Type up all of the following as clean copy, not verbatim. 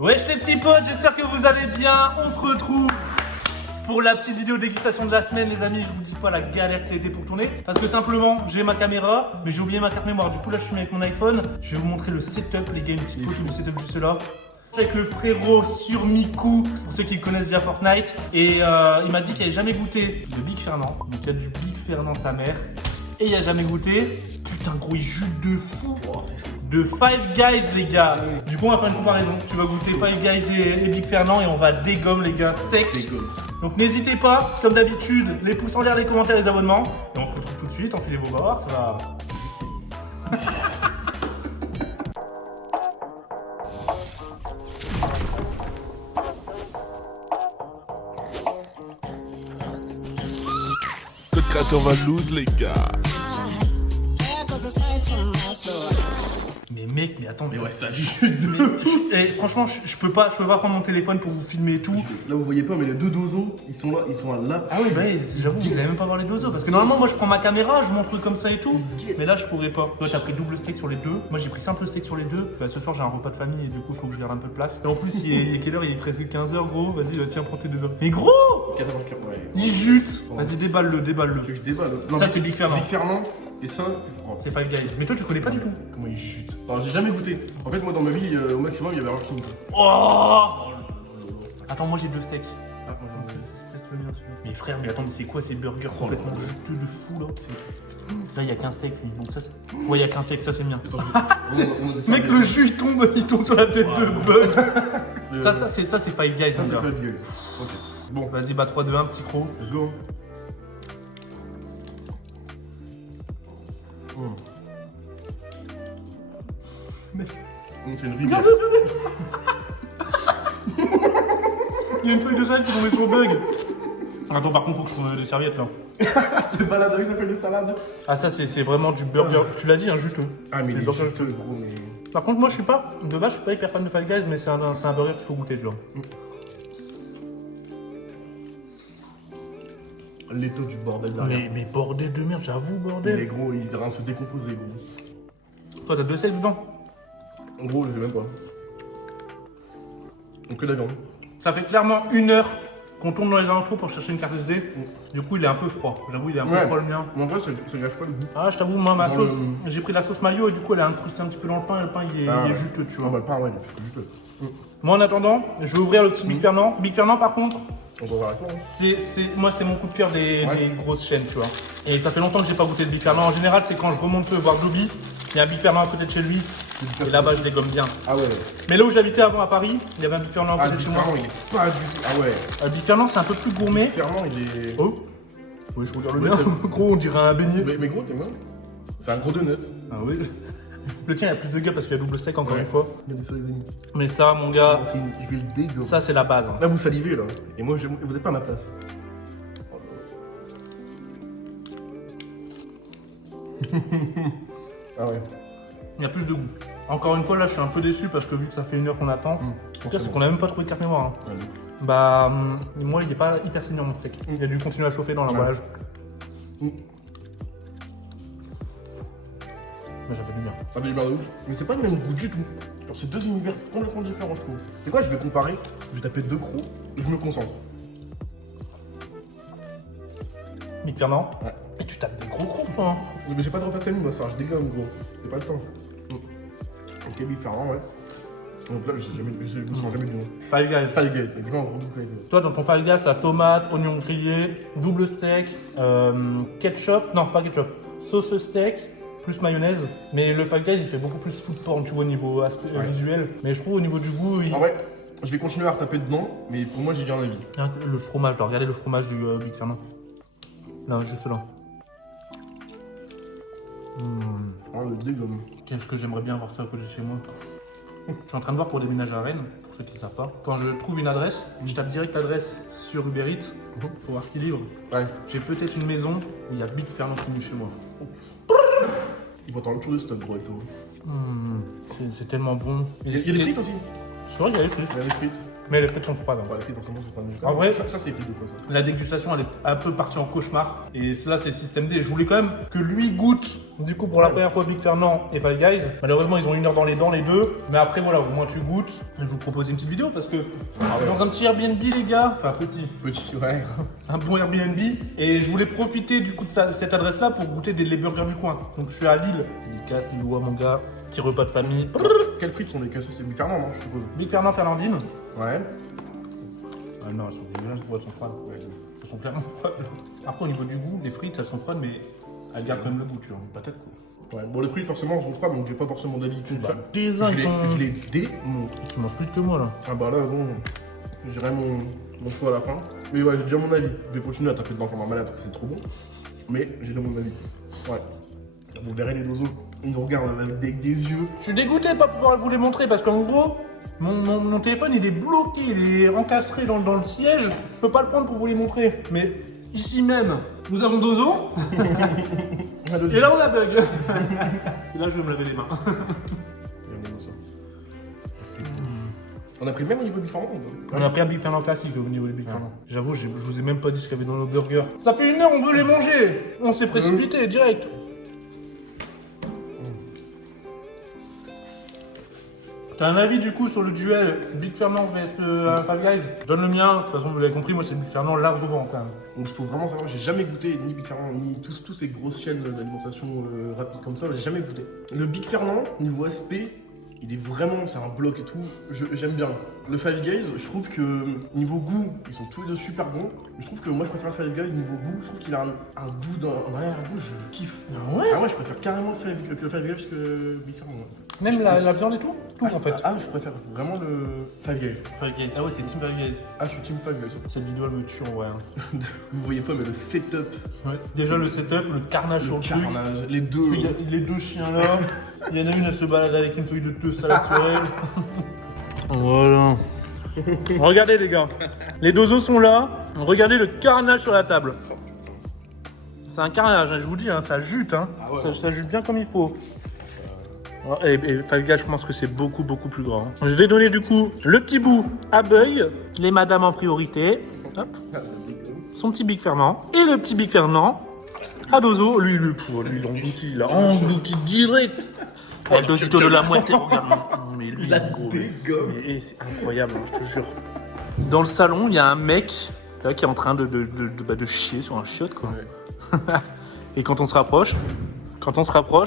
Wesh les petits potes, j'espère que vous allez bien. On se retrouve pour la petite vidéo dégustation de la semaine, les amis. Je vous dis pas la galère que ça a été pour tourner, parce que simplement j'ai ma caméra, mais j'ai oublié ma carte mémoire. Du coup là je filme avec mon iPhone. Je vais vous montrer le setup, les gars, une petite photo du setup juste là. Avec le frérot sur Miku, pour ceux qui le connaissent via Fortnite. Et il m'a dit qu'il n'avait jamais goûté de Big Fernand. Donc il y a du Big Fernand sa mère. Et il a jamais goûté. Putain gros, il jute de fou. Oh, c'est chaud. De Five Guys les gars. Du coup on va faire une comparaison. Tu vas goûter Five Guys et Big Fernand et on va dégomme les gars sec. Donc n'hésitez pas, comme d'habitude, les pouces en l'air, les commentaires, les abonnements. Et on se retrouve tout de suite, enfilez vos barres, ça va. Code créateur va lose les gars. Mais mec, mais attends, Mais ouais, ça jute de franchement, je peux pas prendre mon téléphone pour vous filmer et tout. Là, vous voyez pas, mais les deux dozos, ils sont là. Ah oui, bah j'avoue, vous allez même pas voir les dozos. Parce que normalement, moi je prends ma caméra, je montre comme ça et tout. Mais là, je pourrais pas. Toi, t'as pris double steak sur les deux. Moi, j'ai pris simple steak sur les deux. Bah, ce soir, j'ai un repas de famille et du coup, faut que je garde un peu de place. Et en plus, il est quelle heure? Il est presque 15h, gros. Vas-y, tiens, prends tes deux verres. Mais gros, 14 ouais. il jute. Vas-y, déballe-le. Tu veux que je déballe? Ça, c'est Big Fernand. Big Fernand, et ça, c'est froid. C'est Five Guys. Mais toi, tu connais pas du tout. Comment il jute? Alors, j'ai jamais goûté. En fait, moi, dans ma vie, au maximum, il y avait un king. Oh attends, moi j'ai deux steaks. Ah, ouais. C'est peut-être le mien, celui-là. Mais frère, mais attends, mais c'est quoi ces burgers complètement juteux de fou là? Là, il y a qu'un steak, lui. Donc ça, c'est... Ouais, il y a qu'un steak, ça c'est le mien. Mec, le jus il tombe sur la tête de bug. Ça c'est Five Guys. Ça, c'est hein, Five Guys. Ok. Bon, Vas-y, bah 3, 2, 1, petit croc. let's go. C'est une rivière. Il y a une feuille de salade qui est tombée sur bug. Attends, par contre, faut que je trouve des serviettes là. C'est baladerie, ça fait de salade. Ah, ça c'est vraiment du burger. Tu l'as dit, un juteux. Ah, mais C'est il des est burgers juteux, juteux. gros, mais. Par contre, moi je suis pas, de base, je suis pas hyper fan de Five Guys, mais c'est un burger qu'il faut goûter, tu vois. L'étau du bordel derrière. Mais bordel de merde, j'avoue, Il est bordel. gros, il est en train de se décomposer, gros. Toi, t'as deux steaks dedans. En gros, je sais même pas. Donc que la viande. Ça fait clairement 1 heure qu'on tourne dans les alentours pour chercher une carte SD. Du coup, il est un peu froid. J'avoue, il est un peu froid le mien. Mais en vrai, ça gâche pas le goût. Ah, je t'avoue, moi, ma Dans sauce, le- j'ai pris la sauce mayo et du coup, elle est incrustée un petit peu dans le pain et le pain, il est juteux, tu Ah vois. bah le pain, ouais, c'est juteux. Moi, en attendant, je vais ouvrir le petit Big Fernand. Big Fernand, par contre, On va voir la toi. moi, c'est mon coup de cœur des Ouais. grosses chaînes, tu vois. Et ça fait longtemps que j'ai pas goûté de Big Fernand. En général, c'est quand je remonte voir Globy, il y a un Big Fernand à côté de chez lui. Et là-bas, je dégomme bien. Ah ouais. Mais là où j'habitais avant à Paris, il y avait un Big Fernand à Ah, côté de Big chez moi. Fernand, il est pas du tout. Ah ouais. Big Fernand, c'est un peu plus gourmet. Big Fernand, il est. Oh oui, je regarde le Ouais, mien. Gros, on dirait un beignet. Mais gros, t'es moi. C'est un gros donut. Ah oui. Le tien, il y a plus de gars parce qu'il y a double steak encore Ouais. une fois. Regardez ça, les amis. Mais ça, mon gars, Je vais le dégommer. ça, c'est la base. hein. Là, vous salivez, là. Et moi, vous êtes pas à ma place. Ah ouais. Il y a plus de goût. Encore une fois, là, je suis un peu déçu parce que vu que ça fait 1 heure qu'on attend, le pire, c'est qu'on a même pas trouvé de carte mémoire. hein. Ouais, mais- Bah, moi, il est pas hyper saignant mon steak. Il a dû continuer à chauffer dans l'emballage. Mm. Mais ça fait du bien. Ça fait du bien de ouf. Mais c'est pas le même goût du tout. Alors, c'est deux univers complètement différents, je trouve. C'est quoi, je vais comparer. Je vais taper 2 crocs et je me concentre. Big Fernand. Ouais. Et tu tapes des gros crocs, toi. hein. Mais j'ai pas de repas de famille, moi, ça, je dégomme, gros. J'ai pas le temps. Ok, Big Fernand, ouais. Donc là, je me sens jamais du nom. Five Guys. Five Guys, mais grand gros goût Five Guys. Toi, dans ton Five Guys, t'as tomate, oignon grillé, double steak, ketchup, non pas ketchup, sauce steak, plus mayonnaise. Mais le Five Guys, il fait beaucoup plus food porn, tu vois, au niveau aspect visuel. Mais je trouve au niveau du goût, En vrai, je vais continuer à retaper dedans, mais pour moi, j'ai déjà un avis. le fromage, là, regardez le fromage du Big Fernand. Là, juste là. Ah, le dégomme. Qu'est-ce que j'aimerais bien avoir ça à côté de chez moi. Je suis en train de voir pour déménager à Rennes, pour ceux qui ne savent pas. Quand je trouve une adresse, je tape direct l'adresse sur Uber Eats pour voir ce qu'il livre. Ouais. J'ai peut-être une maison où il y a Big Fernand qui est venu chez moi. Il va t'en retourner ce stock, gros, avec toi. C'est tellement bon. Il y a des frites aussi. C'est vrai qu'il y a les frites. Il y a les frites. Mais les frites sont froides. Hein. Ouais, les frites, forcément, sont pas mieux. En vrai, ça c'est les frites de quoi ça? La dégustation, elle est un peu partie en cauchemar. Et là, c'est système D. Je voulais quand même que lui goûte, du coup, pour la première fois, Big Fernand et Five Guys. Malheureusement, ils ont 1 heure dans les dents, les deux. Mais après, voilà, au moins tu goûtes. Je vous propose une petite vidéo parce que dans un petit Airbnb, les gars, enfin petit, Ouais. un bon Airbnb. Et je voulais profiter du coup de cette adresse-là pour goûter les burgers du coin. Donc, je suis à Lille. Casse, Lillois, mon gars. Petit repas de famille. Quelles frites sont des casses? C'est Big Fernand, non, je suppose. Big Fernand, Fernandine. Ouais. Ah non, elles sont dégueulasses, elles sont froides. Ouais, Elles sont clairement froides. Après, au niveau du goût, les frites, elles sont froides, mais elles gardent quand même le goût, tu vois. patate quoi. Ouais, bon, les frites forcément sont froides donc j'ai pas forcément d'avis. Tu vas Je désinguer. les démonte. Tu manges plus que moi là. Ah bah là, bon, j'irai mon choix à la fin. Mais ouais, j'ai déjà mon avis. Je vais continuer à taper dedans comme un malade parce que c'est trop bon. Mais j'ai déjà mon avis. Ouais. Vous verrez les dozos, ils nous regardent avec des yeux. Je suis dégoûté de pas pouvoir vous les montrer parce qu'en gros, mon téléphone il est bloqué, il est encastré dans le siège. Je peux pas le prendre pour vous les montrer. Mais ici même, nous avons Dozo. Et là on a bug. Et là je vais me laver les mains. Regardez-moi ça. C'est bon. On a pris le même au niveau du Fernand. On a pris un Big Fernand classique au niveau des Big Fernand. J'avoue, je vous ai même pas dit ce qu'il y avait dans nos burgers. Ça fait 1 heure, on veut les manger. On s'est précipité direct. T'as un avis du coup sur le duel Big Fernand vs Five Guys? Je donne le mien, de toute façon vous l'avez compris, moi c'est Big Fernand large devant quand même. Donc il faut vraiment savoir, j'ai jamais goûté ni Big Fernand, ni tous ces grosses chaînes d'alimentation rapide comme ça, j'ai jamais goûté. Le Big Fernand, niveau SP, il est vraiment, c'est un bloc et tout, j'aime bien. Le Five Guys, je trouve que niveau goût, ils sont tous les deux super bons. Mais je trouve que moi je préfère le Five Guys niveau goût, je trouve qu'il a un goût en arrière-goût, je kiffe. Ah ouais? Ah ouais, je préfère carrément le Five Guys que Big Fernand. Même la viande et tout? Tout en fait. Ah, je préfère vraiment le Five Guys. Five Guys, ah ouais t'es team Five Guys. Ah, je suis team Five Guys. Cette vidéo elle me tue en vrai. Hein. Vous voyez pas, mais le setup, Ouais. Déjà le setup, le carnage sur le le truc. carnage, les deux. Parce qu'il y a les deux chiens là, il y en a une elle se balade avec une feuille de salade sur elle. Voilà. Regardez les gars, les dozos sont là, regardez le carnage sur la table. C'est un carnage, hein, je vous dis, hein, ça jute, hein. Ah ouais. Ça jute bien comme il faut. Et Five Guys, je pense que c'est beaucoup plus grand. Je vais donner du coup le petit bout à Beuil, les madames en priorité, hop, son petit Big Fernand, et le petit Big Fernand à Dozo, lui il engloutit, il a englouti direct. El Dosito de la muerte, regarde. Mais lui, La gros, dégomme. mais c'est incroyable, hein, je te jure. Dans le salon, il y a un mec là, qui est en train de chier sur un chiotte, quoi. Ouais. Et quand on se rapproche,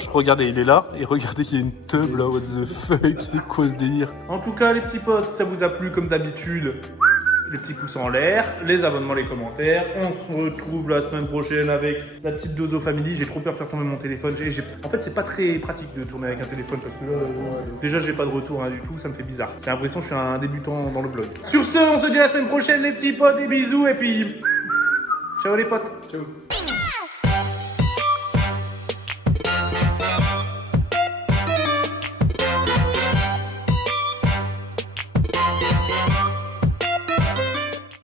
regardez, il est là, et regardez, il y a une teub là, what the fuck, c'est quoi ce délire? En tout cas, les petits potes, si ça vous a plu, comme d'habitude, les petits pouces en l'air, les abonnements, les commentaires. On se retrouve la semaine prochaine avec la petite Dozo Family. J'ai trop peur de faire tomber mon téléphone. En fait, c'est pas très pratique de tourner avec un téléphone parce que là, déjà, j'ai pas de retour hein, du tout, ça me fait bizarre. J'ai l'impression que je suis un débutant dans le vlog. Sur ce, on se dit à la semaine prochaine, les petits potes, des bisous, et puis... Ciao les potes. Ciao.